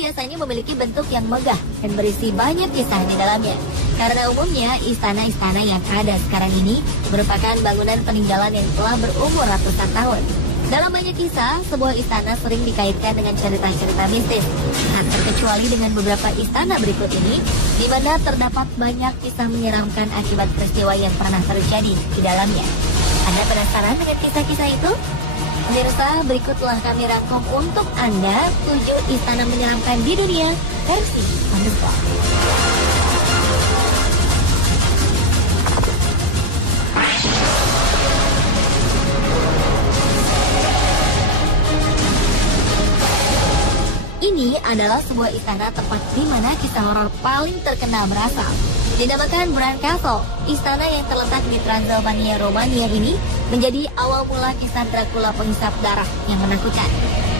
biasanya memiliki bentuk yang megah dan berisi banyak kisah di dalamnya. Karena umumnya istana-istana yang ada sekarang ini merupakan bangunan peninggalan yang telah berumur ratusan tahun. Dalam banyak kisah, sebuah istana sering dikaitkan dengan cerita-cerita mistis. Tak terkecuali dengan beberapa istana berikut ini, di mana terdapat banyak kisah menyeramkan akibat peristiwa yang pernah terjadi di dalamnya. Anda penasaran dengan kisah-kisah itu? Pemirsa, berikutlah kami rangkum untuk Anda 7 istana menyeramkan di dunia versi On The Spot. Ini adalah sebuah istana tempat di mana kisah horor paling terkenal berasal. Dinamakan Bran Castle, istana yang terletak di Transylvania, Romania ini menjadi awal mula kisah Dracula penghisap darah yang menakutkan.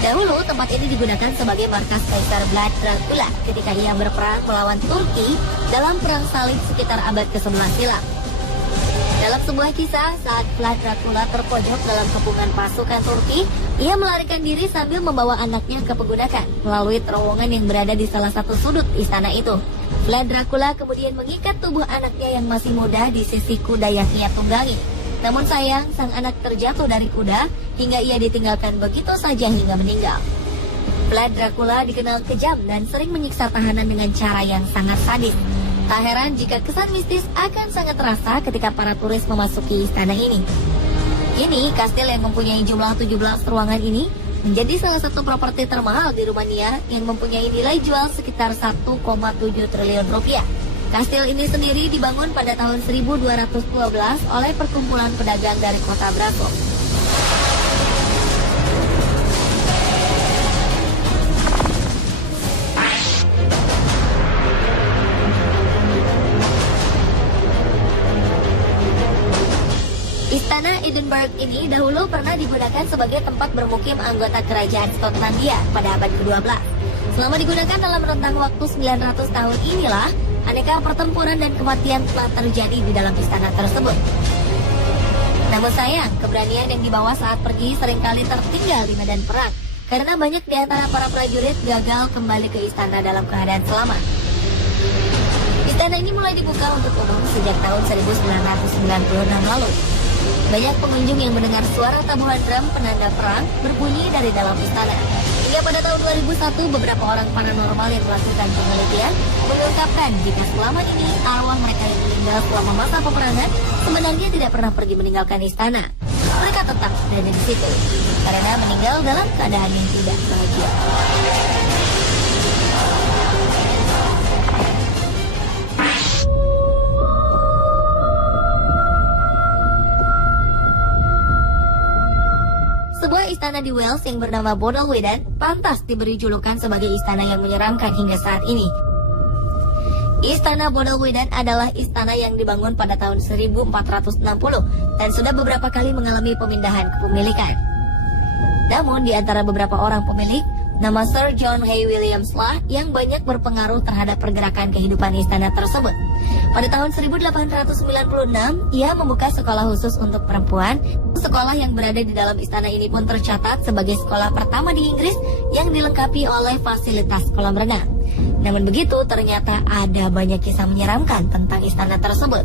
Dahulu tempat ini digunakan sebagai markas Kaisar Vlad Dracula ketika ia berperang melawan Turki dalam perang salib sekitar abad ke-11 silam. Dalam sebuah kisah, saat Vlad Dracula terpojok dalam kepungan pasukan Turki, ia melarikan diri sambil membawa anaknya ke pegunungan melalui terowongan yang berada di salah satu sudut istana itu. Vlad Dracula kemudian mengikat tubuh anaknya yang masih muda di sisi kuda yang ia tunggangi. Namun sayang, sang anak terjatuh dari kuda hingga ia ditinggalkan begitu saja hingga meninggal. Vlad Dracula dikenal kejam dan sering menyiksa tahanan dengan cara yang sangat sadis. Tak heran jika kesan mistis akan sangat terasa ketika para turis memasuki istana ini. Kini, kastil yang mempunyai jumlah 17 ruangan ini menjadi salah satu properti termahal di Rumania yang mempunyai nilai jual sekitar 1,7 triliun rupiah. Kastil ini sendiri dibangun pada tahun 1212 oleh perkumpulan pedagang dari kota Brasov. Istana Edinburgh ini dahulu pernah digunakan sebagai tempat bermukim anggota kerajaan Skotlandia pada abad ke-12. Selama digunakan dalam rentang waktu 900 tahun inilah, aneka pertempuran dan kematian telah terjadi di dalam istana tersebut. Namun sayang, keberanian yang dibawa saat pergi seringkali tertinggal di medan perang, karena banyak di antara para prajurit gagal kembali ke istana dalam keadaan selamat. Istana ini mulai dibuka untuk umum sejak tahun 1996 lalu. Banyak pengunjung yang mendengar suara tabuhan drum penanda perang berbunyi dari dalam istana. Hingga pada tahun 2001, beberapa orang paranormal yang melakukan penelitian mengungkapkan jika selama ini arwah mereka yang meninggal selama masa peperangan sebenarnya tidak pernah pergi meninggalkan istana. Mereka tetap berada di situ karena meninggal dalam keadaan yang tidak bahagia. Sebuah istana di Wales yang bernama Bodil Wedden pantas diberi julukan sebagai istana yang menyeramkan hingga saat ini. Istana Bodil Wedden adalah istana yang dibangun pada tahun 1460 dan sudah beberapa kali mengalami pemindahan kepemilikan. Namun di antara beberapa orang pemilik, nama Sir John Hay Williams lah yang banyak berpengaruh terhadap pergerakan kehidupan istana tersebut. Pada tahun 1896, ia membuka sekolah khusus untuk perempuan. Sekolah yang berada di dalam istana ini pun tercatat sebagai sekolah pertama di Inggris yang dilengkapi oleh fasilitas kolam renang. Namun begitu, ternyata ada banyak kisah menyeramkan tentang istana tersebut.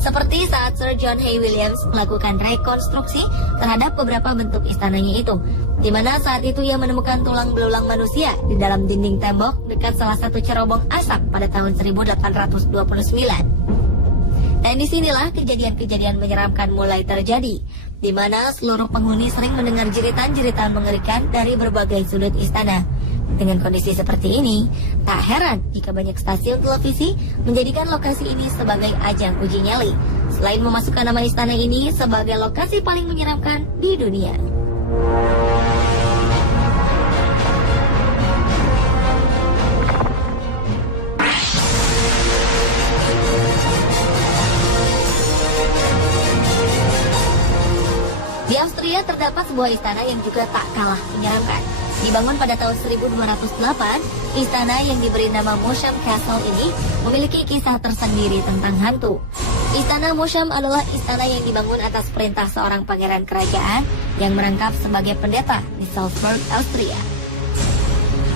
Seperti saat Sir John Hay Williams melakukan rekonstruksi terhadap beberapa bentuk istananya itu, di mana saat itu ia menemukan tulang belulang manusia di dalam dinding tembok dekat salah satu cerobong asap pada tahun 1829. Dan disinilah kejadian-kejadian menyeramkan mulai terjadi, di mana seluruh penghuni sering mendengar jeritan-jeritan mengerikan dari berbagai sudut istana. Dengan kondisi seperti ini, tak heran jika banyak stasiun televisi menjadikan lokasi ini sebagai ajang uji nyali, selain memasukkan nama istana ini sebagai lokasi paling menyeramkan di dunia. Di Austria terdapat sebuah istana yang juga tak kalah menyeramkan. Dibangun pada tahun 1208, istana yang diberi nama Mosham Castle ini memiliki kisah tersendiri tentang hantu. Istana Mosham adalah istana yang dibangun atas perintah seorang pangeran kerajaan yang merangkap sebagai pendeta di Salzburg, Austria.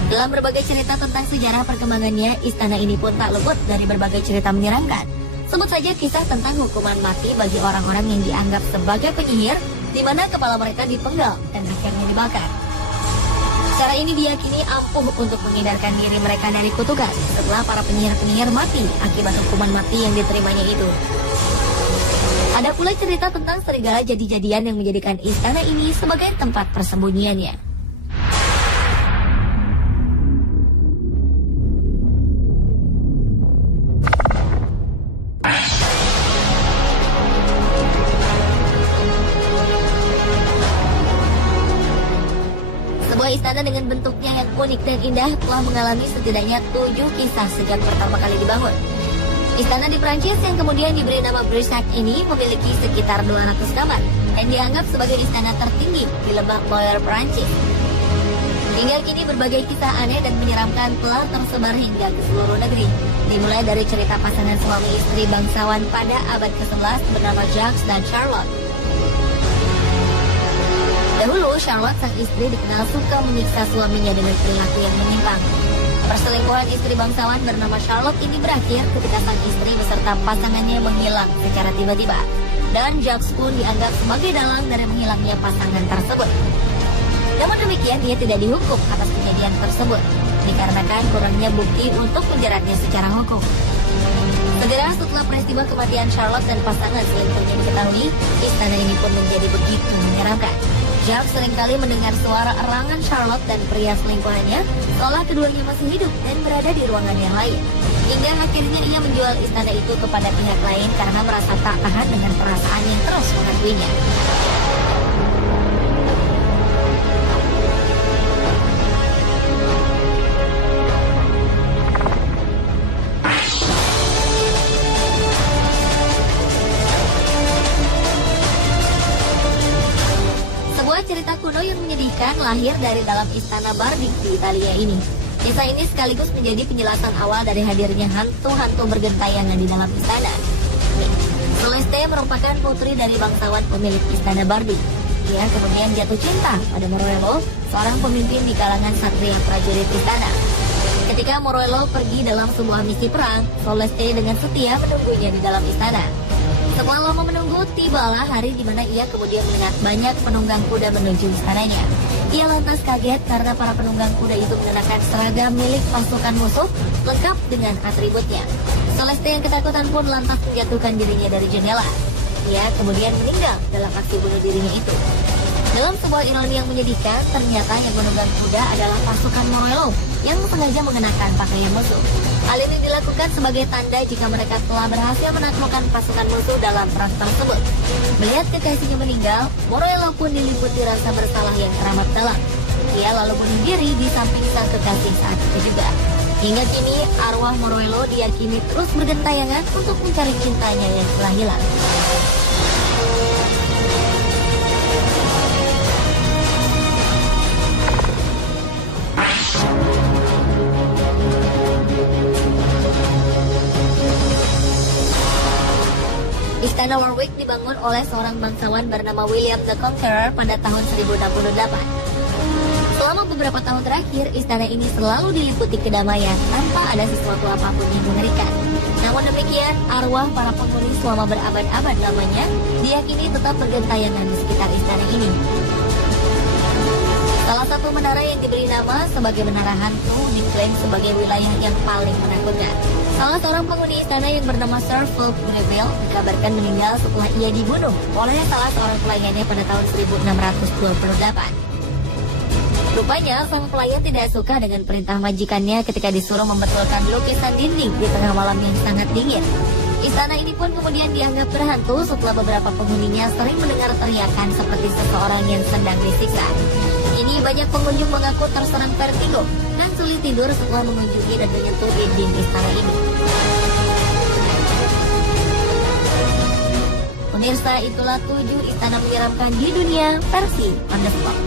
Dalam berbagai cerita tentang sejarah perkembangannya, istana ini pun tak luput dari berbagai cerita menyeramkan. Sebut saja kisah tentang hukuman mati bagi orang-orang yang dianggap sebagai penyihir, di mana kepala mereka dipenggal dan akhirnya dibakar. Cara ini diyakini ampuh untuk menghindarkan diri mereka dari kutukan setelah para penyihir-penyihir mati akibat hukuman mati yang diterimanya itu. Ada pula cerita tentang serigala jadi-jadian yang menjadikan istana ini sebagai tempat persembunyiannya. Sebuah istana dengan bentuknya yang unik dan indah telah mengalami setidaknya 7 kisah sejak pertama kali dibangun. Istana di Prancis yang kemudian diberi nama Brissac ini memiliki sekitar 200 kamar dan dianggap sebagai istana tertinggi di lembah Loire, Prancis. Hingga kini berbagai kisah aneh dan menyeramkan telah tersebar hingga ke seluruh negeri. Dimulai dari cerita pasangan suami istri bangsawan pada abad ke-11 bernama Jacques dan Charlotte. Dahulu, Charlotte sang istri dikenal suka menyiksa suaminya dengan perilaku yang menyimpang. Perselingkuhan istri bangsawan bernama Charlotte ini berakhir ketika sang istri beserta pasangannya menghilang secara tiba-tiba. Dan Jacques pun dianggap sebagai dalang dari menghilangnya pasangan tersebut. Namun demikian, ia tidak dihukum atas kejadian tersebut, dikarenakan kurangnya bukti untuk menjeratnya secara hukum. Segera setelah peristiwa kematian Charlotte dan pasangan selingkuhnya diketahui, istana ini pun menjadi begitu menyeramkan. Jacques seringkali mendengar suara erangan Charlotte dan pria selingkuhannya, seolah keduanya masih hidup dan berada di ruangan yang lain. Hingga akhirnya ia menjual istana itu kepada pihak lain karena merasa tak tahan dengan perasaan yang terus menghantuinya. Cerita kuno yang menyedihkan lahir dari dalam istana Bardi di Italia ini. Kisah ini sekaligus menjadi penjelasan awal dari hadirnya hantu-hantu bergentayangan di dalam istana. Celeste merupakan putri dari bangsawan pemilik istana Bardi. Ia kemudian jatuh cinta pada Morello, seorang pemimpin di kalangan satria prajurit istana. Ketika Morello pergi dalam sebuah misi perang, Celeste dengan setia menunggunya di dalam istana. Setelah lama menunggu, tibalah hari di mana ia kemudian melihat banyak penunggang kuda menuju istananya. Ia lantas kaget karena para penunggang kuda itu mengenakan seragam milik pasukan musuh lengkap dengan atributnya. Celeste yang ketakutan pun lantas menjatuhkan dirinya dari jendela. Ia kemudian meninggal dalam aksi bunuh dirinya itu. Dalam sebuah ironi yang menyedihkan, ternyata yang menunggang kuda adalah pasukan Morello yang sengaja mengenakan pakaian musuh. Hal ini dilakukan sebagai tanda jika mereka telah berhasil menaklukkan pasukan musuh dalam perang tersebut. Melihat kekasihnya meninggal, Morello pun diliputi rasa bersalah yang teramat dalam. Ia lalu bunuh diri di samping sang kekasih saat itu juga. Hingga kini, arwah Morello diyakini terus bergentayangan untuk mencari cintanya yang telah hilang. Istana Warwick dibangun oleh seorang bangsawan bernama William the Conqueror pada tahun 1068. Selama beberapa tahun terakhir, istana ini selalu diliputi kedamaian tanpa ada sesuatu apapun yang mengerikan. Namun demikian, arwah para penghuni selama berabad-abad lamanya diyakini tetap bergentayangan di sekitar istana ini. Salah satu menara yang diberi nama sebagai Menara Hantu diklaim sebagai wilayah yang paling menakutkan. Salah seorang penghuni istana yang bernama Sir Fulk Greville dikabarkan meninggal setelah ia dibunuh oleh salah seorang pelayannya pada tahun 1628. Rupanya, sang pelayan tidak suka dengan perintah majikannya ketika disuruh membetulkan lukisan dinding di tengah malam yang sangat dingin. Istana ini pun kemudian dianggap berhantu setelah beberapa penghuninya sering mendengar teriakan seperti seseorang yang sedang disiksa. Ini banyak pengunjung mengaku terserang vertigo dan sulit tidur setelah mengunjungi dan menyentuh dinding istana ini. Pemirsa, itulah 7 istana menyeramkan di dunia versi On The Spot.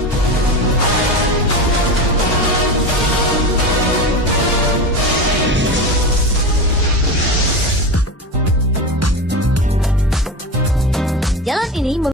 Jalan ini